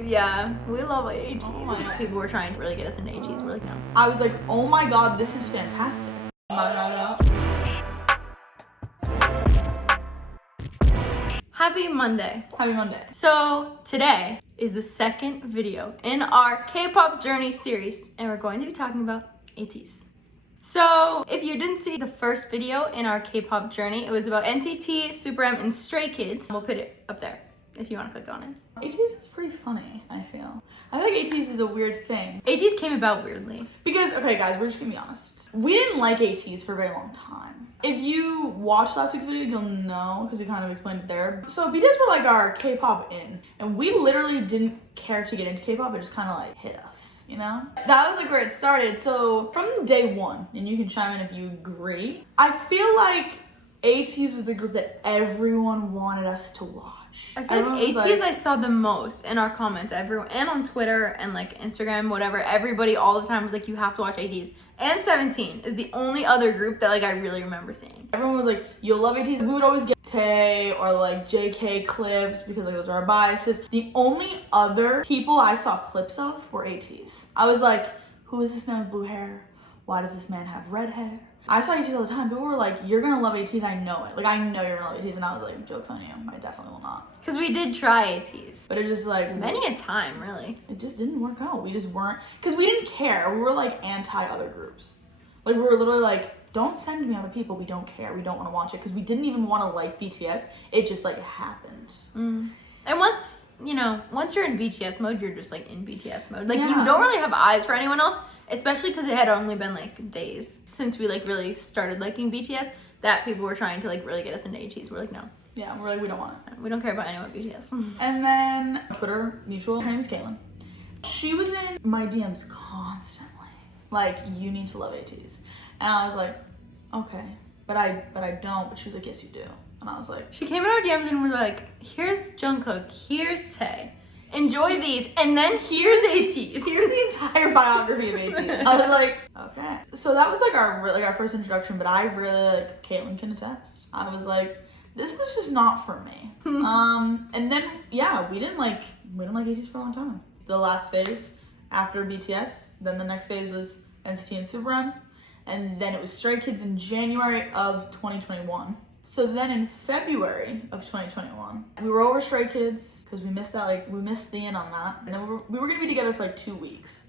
Yeah, we love ATEEZ. Oh, people were trying to really get us into ATEEZ. We're like, no. I was like, oh my god, this is fantastic. Happy Monday. Happy Monday. So today is the second video in our K-pop journey series, and we're going to be talking about ATEEZ. So if you didn't see the first video in our K-pop journey, it was about NCT, 𝗰𝗵𝘁, and Stray Kids. We'll put it up there if you want to click on it. ATEEZ is pretty funny, I feel. I feel like ATEEZ is a weird thing. ATEEZ came about weirdly. Because, okay guys, we're just gonna be honest. We didn't like ATEEZ for a very long time. If you watched last week's video, you'll know, because we kind of explained it there. So BTS were like our K-pop in, and we literally didn't care to get into K-pop, it just kind of like hit us, you know? That was like where it started. So from day one, and you can chime in if you agree, I feel like ATEEZ was the group that everyone wanted us to watch. I feel like ATEEZ I saw the most in our comments, everyone, and on Twitter and like Instagram, whatever. Everybody all the time was like, you have to watch ATEEZ. And 17 is the only other group that like I really remember seeing. Everyone was like, you'll love ATEEZ. We would always get Tae or like JK clips because like those are our biases. The only other people I saw clips of were ATEEZ. I was like, who is this man with blue hair? Why does this man have red hair? I saw ATEEZ all the time. People were like, you're gonna love ATEEZ, I know it. Like, I know you're gonna love ATEEZ. And I was like, joke's on you. I definitely will not. Because we did try ATEEZ. But it just like... many a time, really. It just didn't work out. We just weren't... Because we didn't care. We were like anti-other groups. Like, we were literally like, don't send me other people. We don't care. We don't want to watch it. Because we didn't even want to like BTS. It just like happened. And once, you know, once you're in BTS mode, you're just like in BTS mode. Like, Yeah. you don't really have eyes for anyone else. Especially because it had only been like days since we like really started liking BTS that people were trying to like really get us into ATEEZ. We're like, no. Yeah, we're like, we don't want it. We don't care about anyone but BTS. And then Twitter mutual, her name is Caitlin. She was in my DMs constantly. Like, you need to love ATEEZ. And I was like, okay, but I don't. But she was like, yes, you do. And I was like, She came in our DMs and was like, here's Jungkook, here's Tae. Enjoy these, and then here's ATEEZ. here's the entire biography of ATEEZ. I was like, okay. So that was like our first introduction, but I really, like, Caitlin can attest. I was like, this is just not for me. And then, yeah, we didn't like ATEEZ for a long time. The last phase after BTS, then the next phase was NCT and 𝗰𝗵𝘁, and then it was Stray Kids in January of 2021. So then in February of 2021, we were over Stray Kids because we missed the in on that. And then we were gonna be together for like 2 weeks.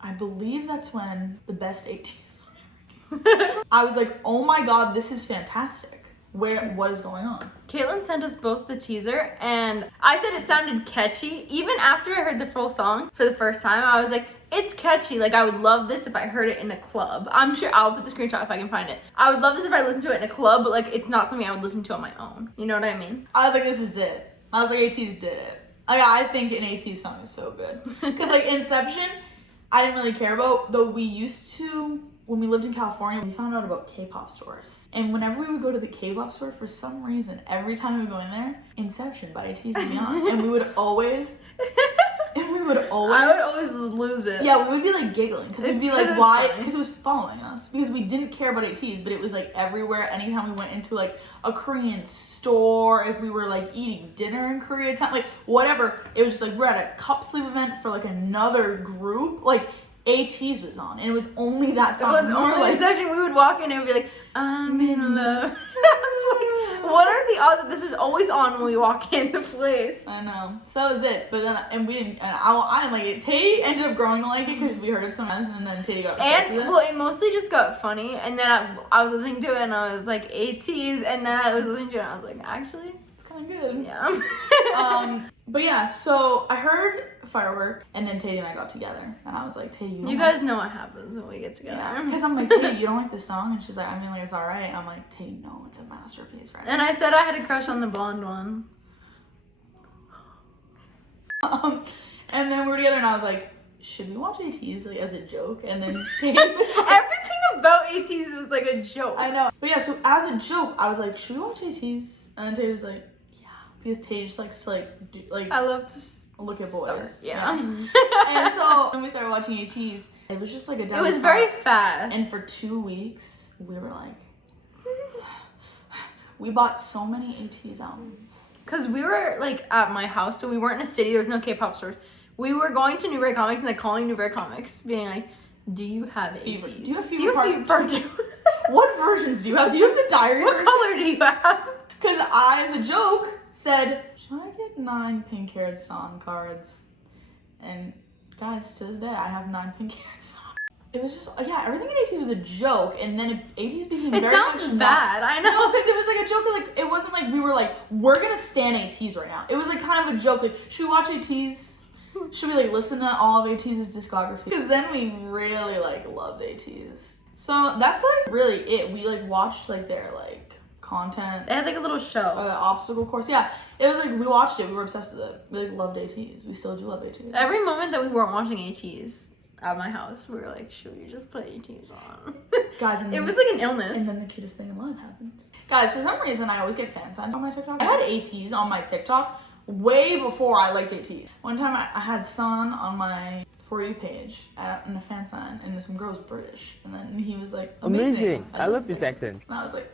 I believe that's when the best ATEEZ song ever. I was like, oh my god, this is fantastic. What is going on? Caitlin sent us both the teaser, and I said it sounded catchy. Even after I heard the full song for the first time, I was like, it's catchy. Like, I would love this if I heard it in a club. I'm sure I'll put the screenshot if I can find it. I would love this if I listened to it in a club, but like, it's not something I would listen to on my own. You know what I mean? I was like, this is it. I was like, ATEEZ did it. Like, I think an ATEEZ song is so good. Because like Inception, I didn't really care about, though we used to, when we lived in California, we found out about K-pop stores. And whenever we would go to the K-pop store, for some reason, every time we would go in there, Inception by ATEEZ would be on. And we would always... I would always lose it. Yeah, we would be like giggling because it'd be like, why? Because it was following us. Because we didn't care about ATEEZ, but it was like everywhere. Anytime we went into like a Korean store, if we were like eating dinner in Koreatown, like whatever, it was just like we're at a cup sleeve event for like another group. Like ATEEZ was on, and it was only that song. It was only like, section. We would walk in and it would be like, I'm in love. I was like, what are the odds that this is always on when we walk in the place? I know. So that was it. But then, and we didn't, and I didn't like it. Tay ended up growing to like it because we heard it so much, and then Tay got obsessed with it. Well, it mostly just got funny, and then I was listening to it, and I was like, ATEEZ, and then I was listening to it, and I was like, actually, it's kind of good. Yeah. But yeah, so I heard Firework, and then Tay and I got together, and I was like, Tay, you guys know what happens when we get together. Yeah, because I'm like, Tay, you don't like this song? And she's like, I mean, like, it's all right. I'm like, Tay, no, it's a masterpiece, right? And I said I had a crush on the blonde one. And then we were together, and I was like, should we watch ATEEZ like, as a joke? And then Tay was like, everything about ATEEZ was like a joke. I know. But yeah, so as a joke, I was like, should we watch ATEEZ? And then Tay was like, because Tay just likes to like do, like I love to look at boys. Yeah. And so when we started watching ATEEZ, it was just like a. It was very fast. And for 2 weeks, we were like, we bought so many ATEEZ albums. because we were like at my house, so we weren't in a city. There was no K-pop stores. We were going to Newbury Comics and like calling Newbury Comics, being like, "Do you have Fever? ATEEZ? Do you have Do you have Fever Part 2? What versions do you have? Do you have the diary? What color do you have?" Because I, as a joke, said, "Should I get 9 pink-haired song cards?" And guys, to this day, I have 9 pink-haired songs. It was just, yeah, everything in ATEEZ was a joke, and then ATEEZ became It very sounds much bad, I know. No, because it was like a joke, like, it wasn't like we were like, we're gonna stan ATEEZ right now. It was like kind of a joke, like, should we watch ATEEZ? Should we like listen to all of ATEEZ's discography? Because then we really like loved ATEEZ. So that's like really it. We like watched like their like content. They had like a little show. Obstacle course. Yeah, it was like we watched it. We were obsessed with it. We like loved ATEEZ. We still do love ATEEZ. Every moment that we weren't watching ATEEZ at my house, we were like, should we just put ATEEZ on? Guys, it was like an illness. And then the cutest thing in life happened. Guys, for some reason, I always get fan signed on my TikTok. I had ATEEZ on my TikTok way before I liked ATEEZ. One time I had Son on my For You page in a fan sign, and some girl was British. And then he was like, amazing. I love this accent. And I was like,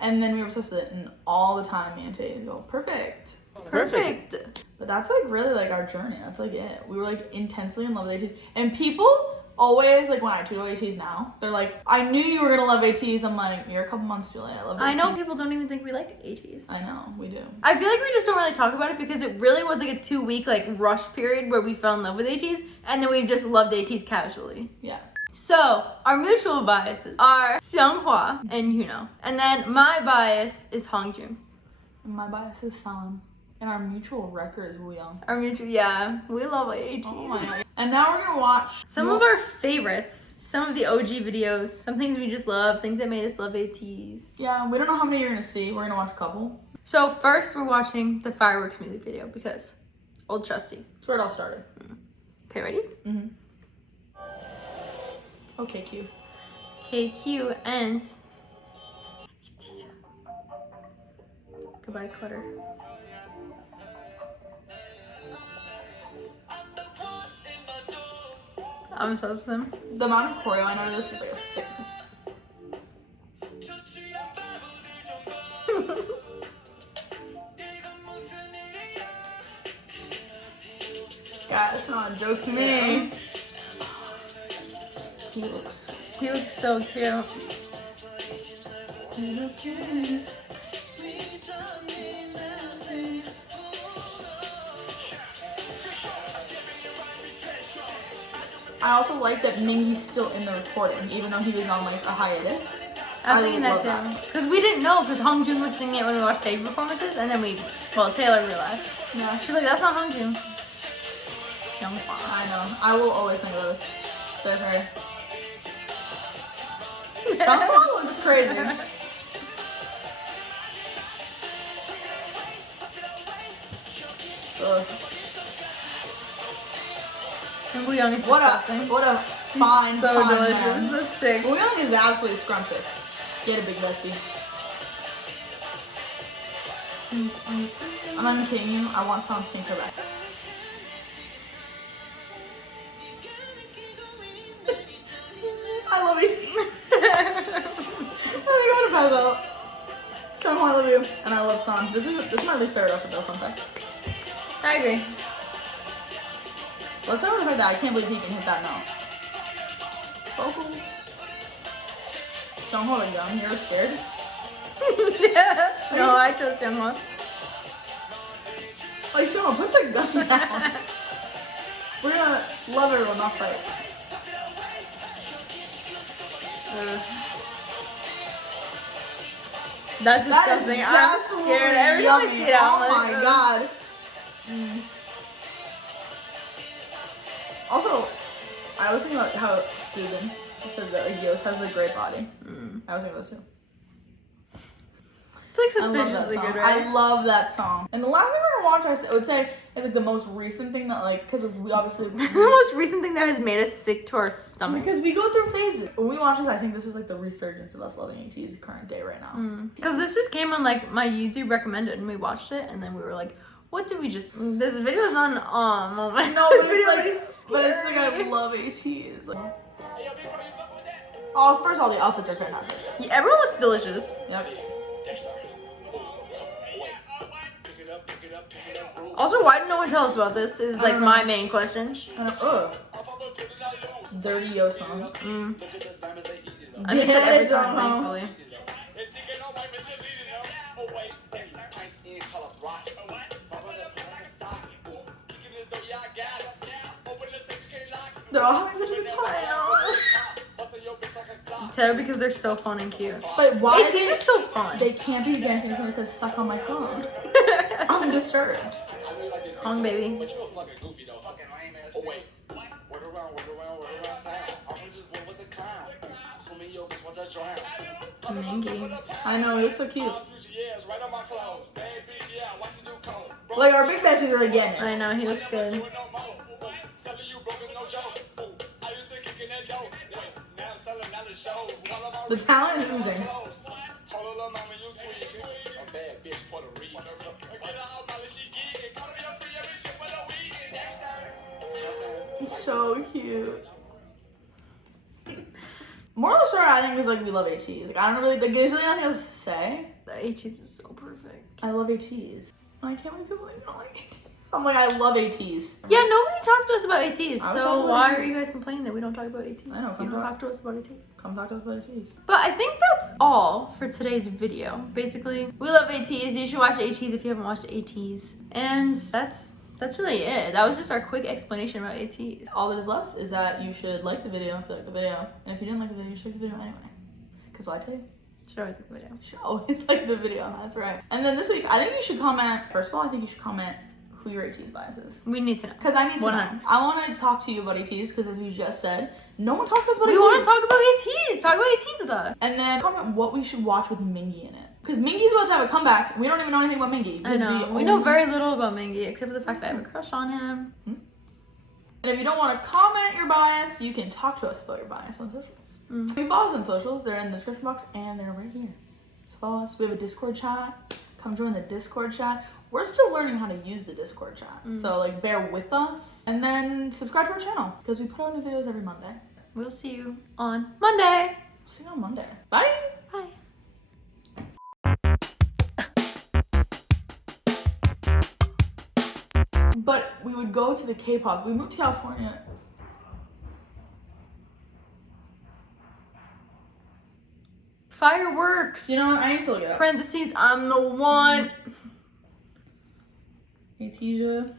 and then we were obsessed with it, and all the time me and Tay go, perfect. Perfect. But that's like really like our journey. That's like it. We were like intensely in love with ATEEZ. And people always, like when I tweet about ATEEZ now, they're like, I knew you were gonna love ATEEZ. I'm like, you're a couple months too late. I love ATEEZ. I know people don't even think we like ATEEZ. I know, we do. I feel like we just don't really talk about it because it really was like a 2-week like rush period where we fell in love with ATEEZ, and then we've just loved ATEEZ casually. Yeah. So our mutual biases are 𝘰𝗵𝘁 and Yuno, and then my bias is Hongjoong. And my bias is San. And our mutual wrecker is Wooyoung. Our mutual, yeah, we love ATEEZ. Oh my God. And now we're gonna watch some of our favorites, some of the OG videos, some things we just love, things that made us love ATEEZ. Yeah, we don't know how many you're gonna see. We're gonna watch a couple. So first we're watching the fireworks music video because old trusty. That's where it all started. Okay, ready? Mm-hmm. Okay, Q. KQ and goodbye, Clutter. I'm obsessed with them. The amount of choreo I know to this is like a sickness. Guys, it's not a joke to me. He looks so cute. I also like that Mingy's still in the recording, even though he was on like a hiatus. I was thinking that too. Because we didn't know, because Hongjoong was singing it when we watched stage performances, and then Taylor realized. Yeah. She's like, that's not Hongjoong. It's 𝘰𝗵𝘁. I know. I will always think about this. There's her. 𝘰𝗵𝘁 looks crazy. Ugh. And Wooyoung is disgusting. What a fine, so fine delicious. man. That's sick. Wooyoung is absolutely scrumptious. Get a big bestie. I'm not even kidding you. I want San's pink hair back. I love you. I gotta pass out. Sean, I love you, and I love San. This is my least favorite outfit though. Fun fact. I agree. Let's start with the fact that I can't believe he can hit that note. Vocals. Sean Young, you're scared? Yeah. No, I trust 𝘰𝗵𝘁. Like, Sean, put the gun down. We're gonna love everyone, not fight. That's disgusting. I'm scared. Every time I see it, I'm like, oh my God. Also, I was thinking about how Subin said that like Yos has the great body. I was thinking about this too. It's like suspiciously good, right? I love that song. And the last thing we're gonna watch, I would say, is like the most recent thing that like, because we obviously the most recent thing that has made us sick to our stomachs. because we go through phases. When we watch this, I think this was like the resurgence of us loving ATEEZ current day right now. Because this just came on like my YouTube recommended, and we watched it, and then we were like, what did we just? This video is not an moment. No, this but video it's like, is scary. but it's like I love ATEEZ. Like, oh, first of all, the outfits are fantastic. Yeah, everyone looks delicious. Yep. Also, why did no one tell us about this? Is like my main question. Dirty Yo song. I miss it every time, thankfully. They're all having such a good time. Taylor, because they're so fun and cute. But why? ATEEZ is so fun. They can't be dancing when someone says "suck on my cone." I'm disturbed. Hong baby. Mingy. I know, he looks so cute. Like our big besties are like getting it. I know, he looks good. The talent is oozing. It's so cute. Moral of the story, I think, is like we love ATEEZ. Like I don't really, like, there's really nothing else to say. The ATEEZ is so perfect. I love ATEEZ. I can't believe people don't like ATEEZ. I'm like, I love ATEEZ. Yeah, nobody talked to us about ATEEZ, so why are ATEEZ. you guys complaining that we don't talk about ATEEZ? I know, You don't talk to us about ATEEZ. Come talk to us about ATEEZ. But I think that's all for today's video. Basically, we love ATEEZ. You should watch ATEEZ if you haven't watched ATEEZ. And that's really it. That was just our quick explanation about ATEEZ. All that is left is that you should like the video if you like the video. And if you didn't like the video, you should like the video anyway. Because why tell you? Should always like the video. You should always like the video, that's right. And then this week, I think you should comment, first of all, I think you should comment who your ATEEZ bias is. We need to know. Because I need to 100%. know. I want to talk to you about ATEEZ because as we just said, no one talks to us about ATEEZ. We want to talk about ATEEZ. Talk about ATEEZ with us. And then comment what we should watch with Mingy in it. Because Mingy's about to have a comeback. We don't even know anything about Mingy. I know. We know very little about Mingy except for the fact that I have a crush on him. And if you don't want to comment your bias, you can talk to us about your bias on socials. If you follow us on socials, they're in the description box and they're right here. So follow us. We have a Discord chat. Come join the Discord chat. We're still learning how to use the Discord chat. So like bear with us. And then subscribe to our channel because we put out new videos every Monday. We'll see you on Monday. See you on Monday. Bye. Bye. But we would go to the K-pop. We moved to California. Fireworks. You know what? I need to look it up. Parentheses, I'm the one. ATEEZ.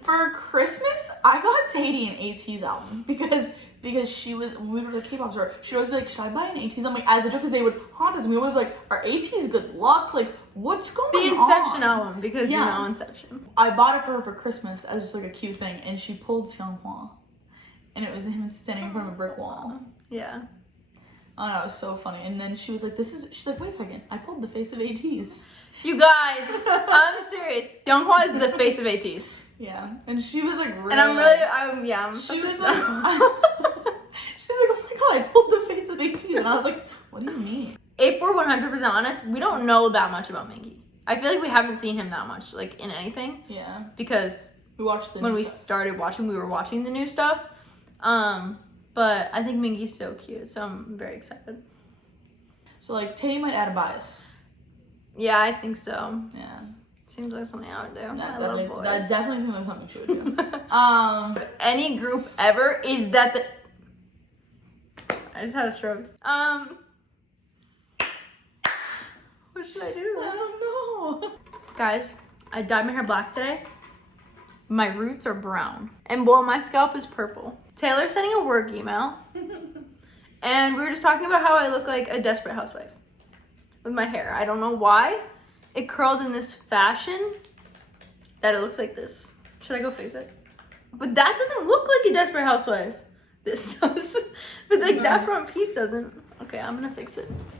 For Christmas, I got Tady an ATEEZ album because she was, when we were to the K-pop store, she'd always be like, should I buy an ATEEZ? I'm like, as a joke, because they would haunt us. And we always were like, are ATEEZ good luck? Like, what's going on? The Inception album, because you know Inception. I bought it for her for Christmas as just like a cute thing, and she pulled 𝗰𝗵𝘁. And it was him standing in front of a brick wall. Yeah. Oh no, it was so funny. And then she was like, she's like, wait a second, I pulled the face of ATEEZ. You guys, I'm serious. 𝗰𝗵𝘁 is the face of ATEEZ. Yeah. And she was like, really. And I'm she was like, she's like, oh my god, I pulled the face of ATEEZ. And I was like, what do you mean? If we're 100% honest, we don't know that much about Mingy. I feel like we haven't seen him that much, like, in anything. Yeah. Because we watched the when new we stuff. started watching, we were watching the new stuff. But I think Mingy's so cute, so I'm very excited. So like, Tady might add a bias. Yeah, I think so. Yeah. Seems like something I would do. That I love boys. definitely seems like something she would do. Any group ever is that the... I just had a stroke. What should I do? I don't know. Guys, I dyed my hair black today. My roots are brown. And well, my scalp is purple. Taylor's sending a work email. And we were just talking about how I look like a desperate housewife with my hair. I don't know why. It curled in this fashion that it looks like this. Should I go fix it? But that doesn't look like a desperate housewife. This does. But like that front piece doesn't. Okay, I'm gonna fix it.